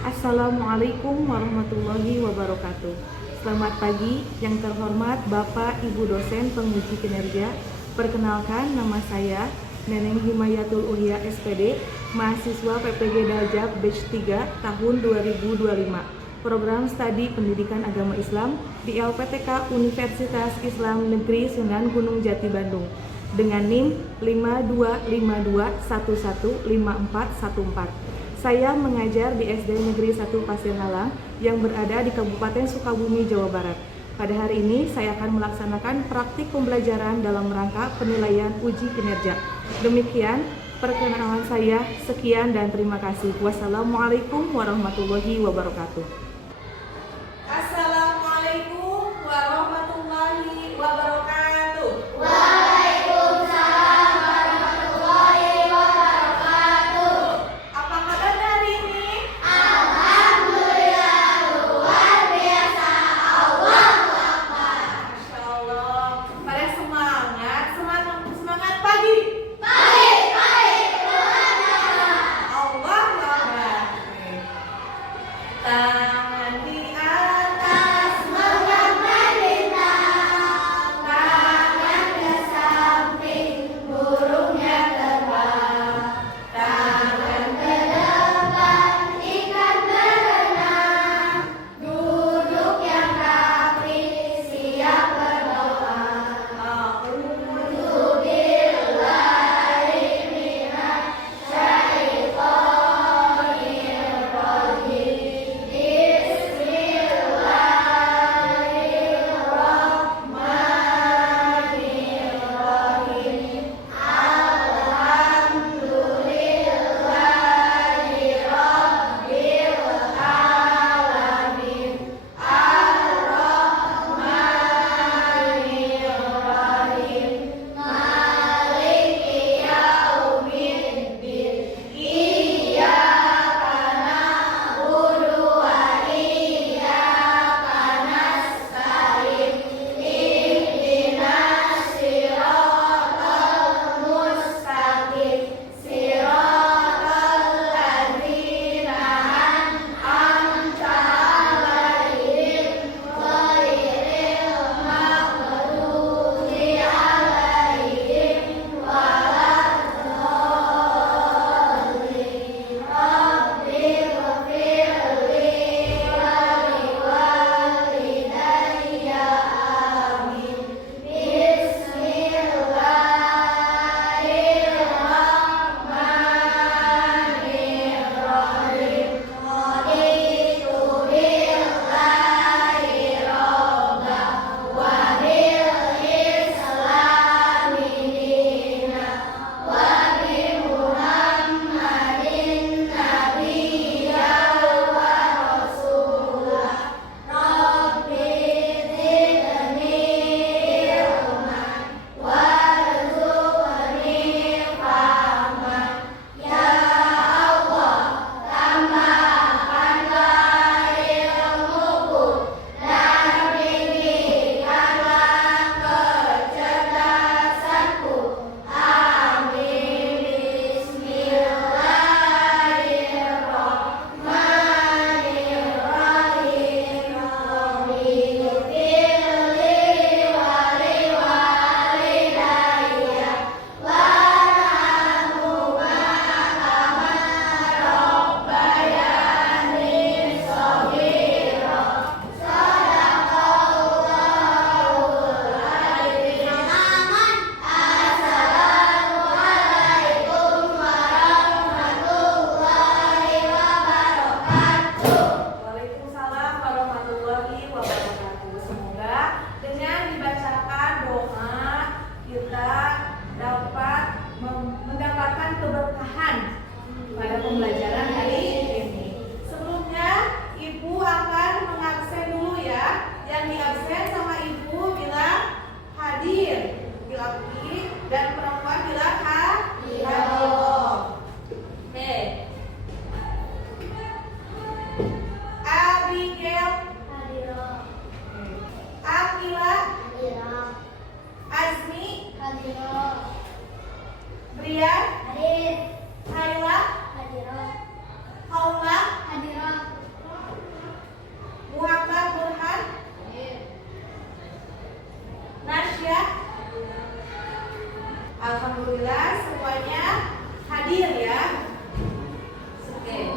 Assalamualaikum warahmatullahi wabarakatuh. Selamat pagi yang terhormat Bapak Ibu dosen penguji kinerja. Perkenalkan, nama saya Neneng Himayatul Uhya SPD, mahasiswa PPG Daljab batch 3 tahun 2025. Program Studi Pendidikan Agama Islam di LPTK Universitas Islam Negeri Sunan Gunung Jati Bandung dengan NIM 5252115414. Saya mengajar di SD Negeri 1 Pasir Halang yang berada di Kabupaten Sukabumi, Jawa Barat. Pada hari ini saya akan melaksanakan praktik pembelajaran dalam rangka penilaian uji kinerja. Demikian perkenalan saya, sekian dan terima kasih. Wassalamualaikum warahmatullahi wabarakatuh. Assalamualaikum warahmatullahi wabarakatuh. Waalaikumsalam warahmatullahi wabarakatuh. Apa kabar hari ini? Alhamdulillah luar biasa. Allahu Akbar. Masya Allah. Pada semangat pagi. Luar biasa. Allah Akbar. Kita Alhamdulillah semuanya hadir ya. Oke.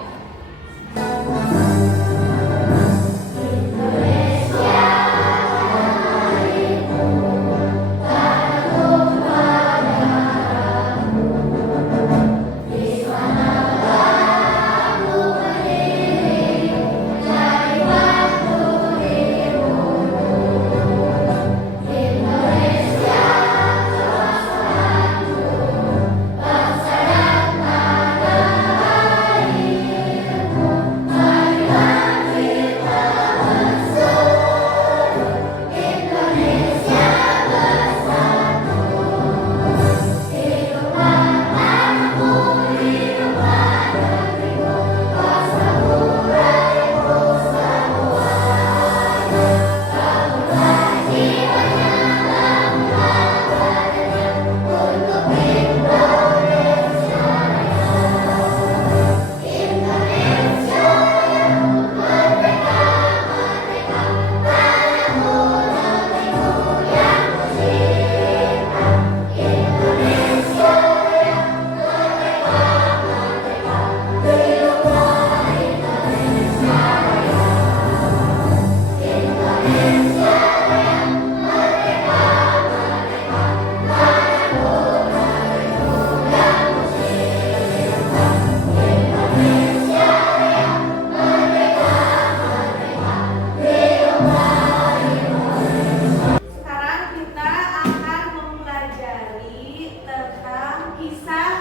Sekarang kita akan mempelajari tentang kisah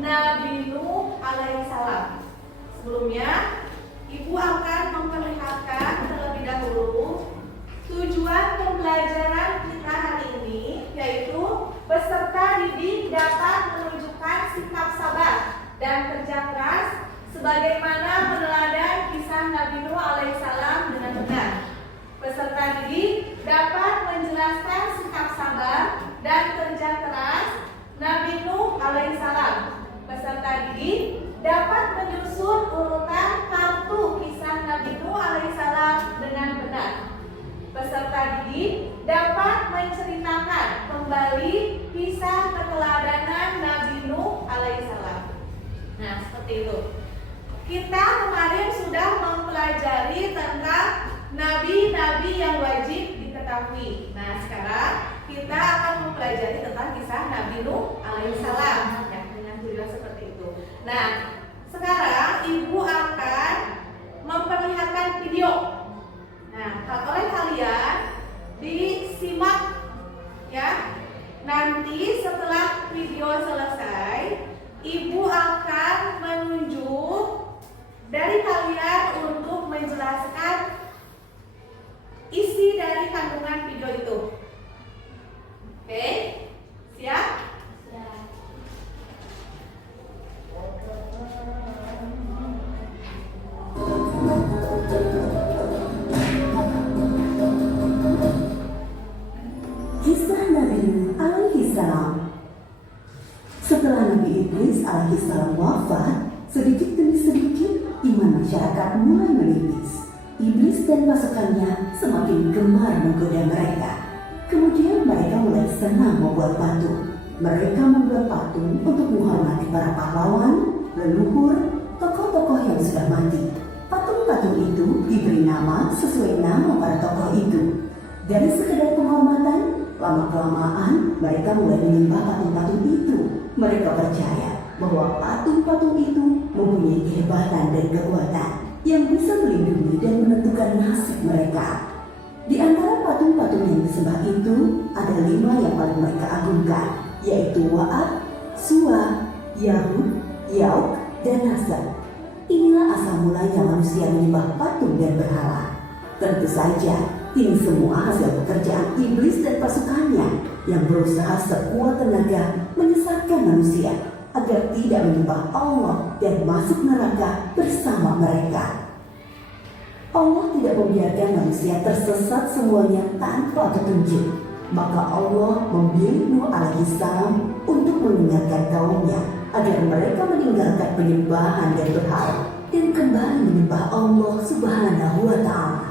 Nabi Nuh alaihissalam. Sebelumnya, Ibu akan memperlihatkan terlebih dahulu tujuan pembelajaran kita hari ini, yaitu peserta didik dapat menunjukkan sikap sabar dan kerja keras sebagaimana peneladan kisah Nabi Nuh alaihissalam dengan benar. Peserta didik dapat menjelaskan sikap sabar dan kerja keras Nabi Nuh alaihissalam. Peserta didik dapat menyusun urutan kartu kisah Nabi Nuh alaihissalam dengan benar. Peserta didik dapat menceritakan kembali kisah keteladanan Nabi Nuh alaihissalam. Nah, seperti itu. Kita kemarin sudah mempelajari tentang nabi-nabi yang wajib diketahui. Nah, sekarang kita akan mempelajari tentang kisah Nabi Nuh alaihissalam. Ya, dengan judul seperti itu. Nah, sekarang Ibu akan memperlihatkan video. Nah, oleh kalian disimak ya. Nanti setelah video selesai, Ibu akan menunjuk dari kalian untuk menjelaskan isi dari kandungan video itu. Oke? Siap? Kisah Nabi Nuh alaihissalam. Setelah Nabi Idris alaihissalam wafat, sedikit demi sedikit iman masyarakat mulai menipis. Iblis dan pasukannya semakin gemar menggoda mereka. Kemudian mereka mulai senang membuat patung. Mereka membuat patung untuk menghormati para pahlawan, leluhur, tokoh-tokoh yang sudah mati. Patung-patung itu diberi nama sesuai nama para tokoh itu. Dari sekedar penghormatan, lama-kelamaan mereka mulai menyembah patung-patung itu. Mereka percaya bahwa patung-patung itu mempunyai kehebatan dan kekuatan yang bisa melindungi dan menentukan nasib mereka. Di antara patung-patung yang disembah itu, ada 5 yang paling mereka agungkan, yaitu Wa'ad, Suwa, Yahud, Yauk, dan Nasr. Inilah asal mulanya manusia menyembah patung dan berhala. Tentu saja, ini semua hasil pekerjaan iblis dan pasukannya yang berusaha sekuat tenaga menyesatkan manusia agar tidak menyembah Allah dan masuk neraka bersama mereka. Allah tidak membiarkan manusia tersesat semuanya tanpa petunjuk. Maka Allah memilih Nuh alaihissalam untuk mengingatkan kaumnya agar mereka meninggalkan penyembahan dan berhala dan kembali menyembah Allah Subhanahu wa Ta'ala.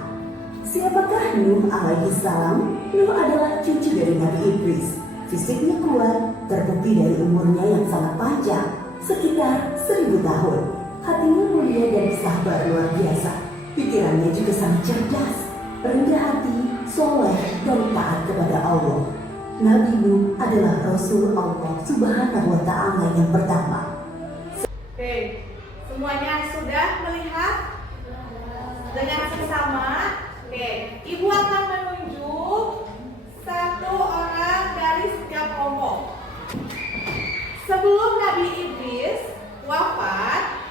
Siapakah Nuh alaihissalam? Nuh adalah cucu dari Nabi Idris. Fisiknya kuat, terbukti dari umurnya yang sangat panjang, sekitar 1000 tahun. Hatinya mulia dan sabar luar biasa. Pikirannya juga sangat cerdas, rendah hati, soleh, dan taat kepada Allah. Nabi Nuh adalah Rasul Allah Subhanahu wa Ta'ala yang pertama. Oke, semuanya sudah melihat dengan seksama. Oke, Ibu akan menunjuk satu orang dari setiap kelompok. Sebelum Nabi Idris wafat,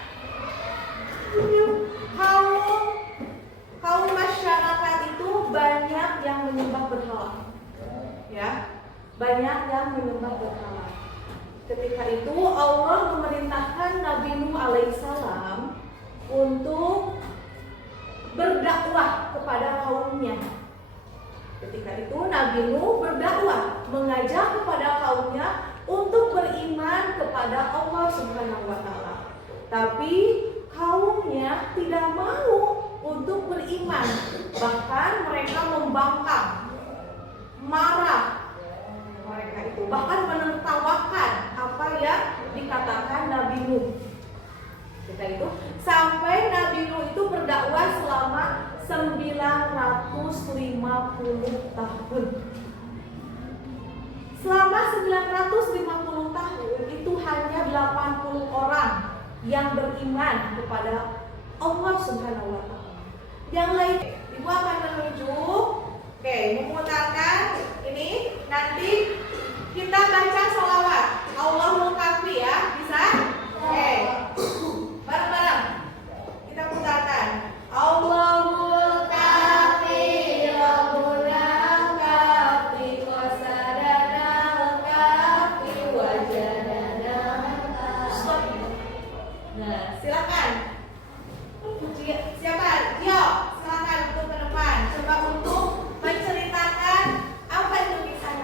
kaum masyarakat itu banyak yang menyembah berhala. Ya, banyak yang menyembah berhala. Ketika itu Allah memerintahkan Nabi Nuh alaihissalam untuk berdakwah kepada kaumnya. Ketika itu Nabi Nuh berdakwah, mengajak kepada kaumnya untuk beriman kepada Allah Subhanahu wa Ta'ala. Tapi kaumnya tidak mau untuk beriman, bahkan mereka membangkang, marah. Mereka itu bahkan menertawakan apa yang dikatakan Nabi Nuh. Ketika itu sampai Nabi Nuh itu berdakwah selama 950 tahun. Selama 950 tahun itu hanya 80 orang yang beriman kepada Allah Subhanahu wa Ta'ala. Yang lain, Ibu akan menunjuk, memutarkan ini. Nanti kita baca sholawat Allahul Kafi ya, bisa? Bareng-bareng kita putarkan Allahul Kafi, Rabbuna Kafi, Qasadana Kafi, Wajadana Kafi. Nah, silakan. Siapa? Yo, silakan untuk ke depan. Coba untuk menceritakan apa itu kisahnya.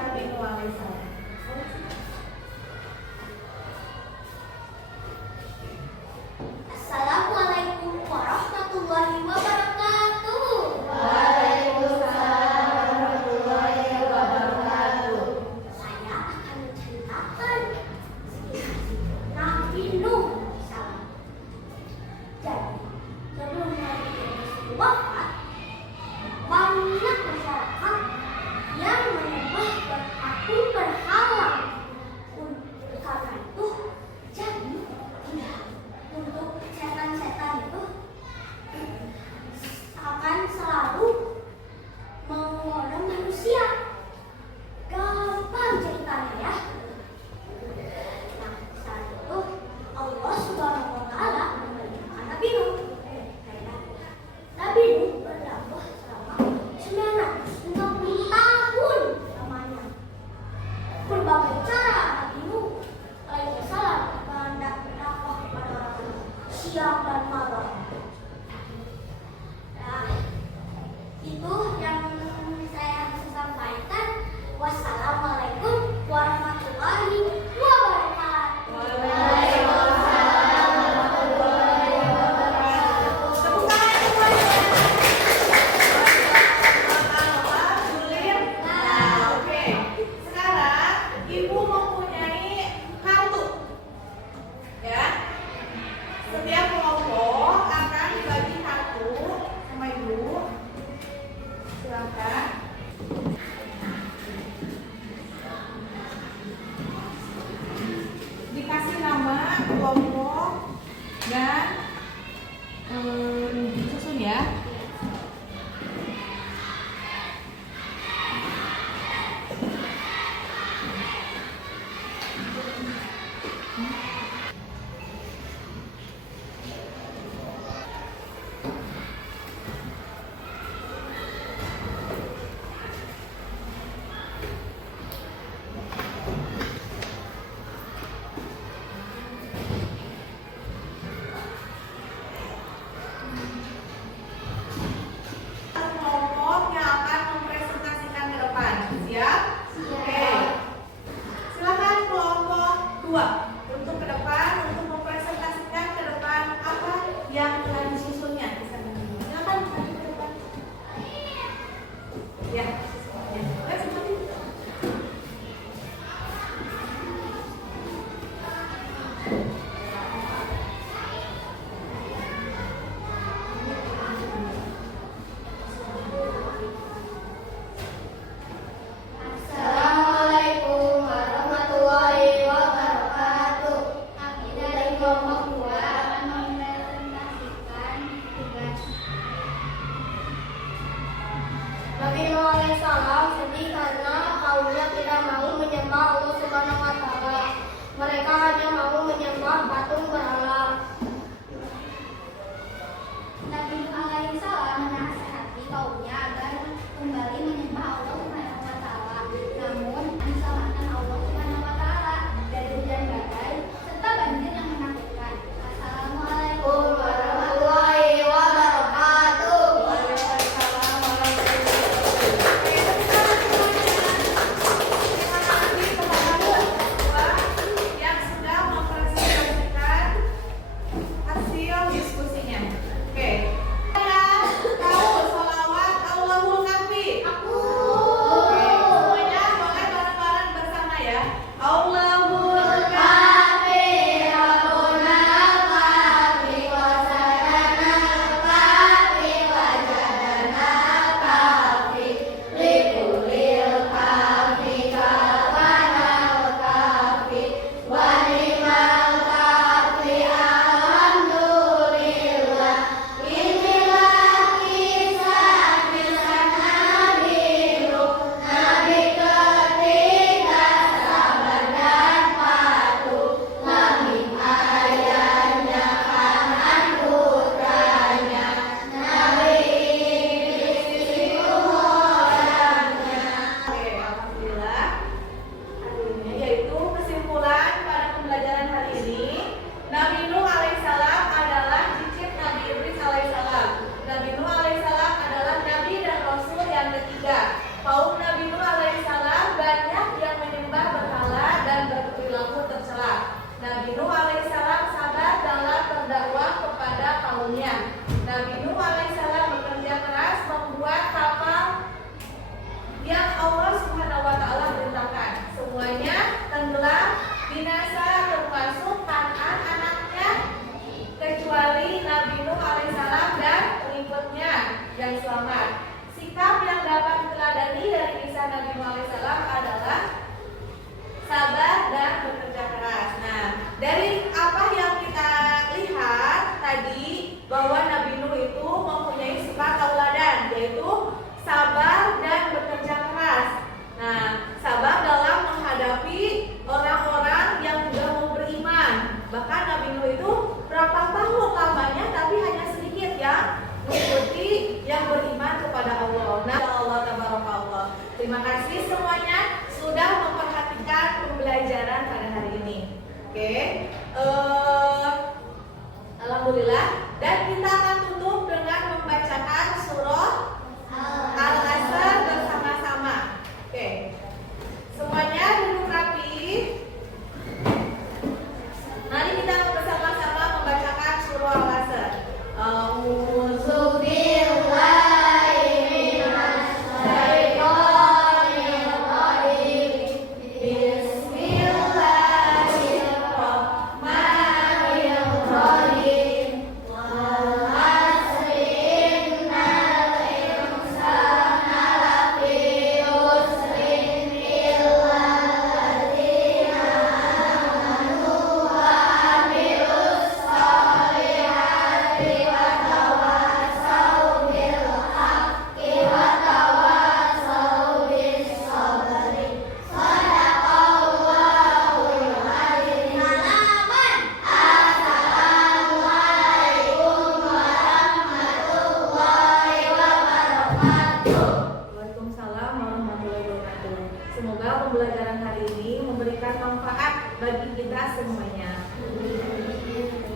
pembelajaran hari ini memberikan manfaat bagi kita semuanya.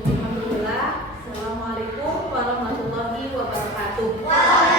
Alhamdulillah. Assalamualaikum warahmatullahi wabarakatuh.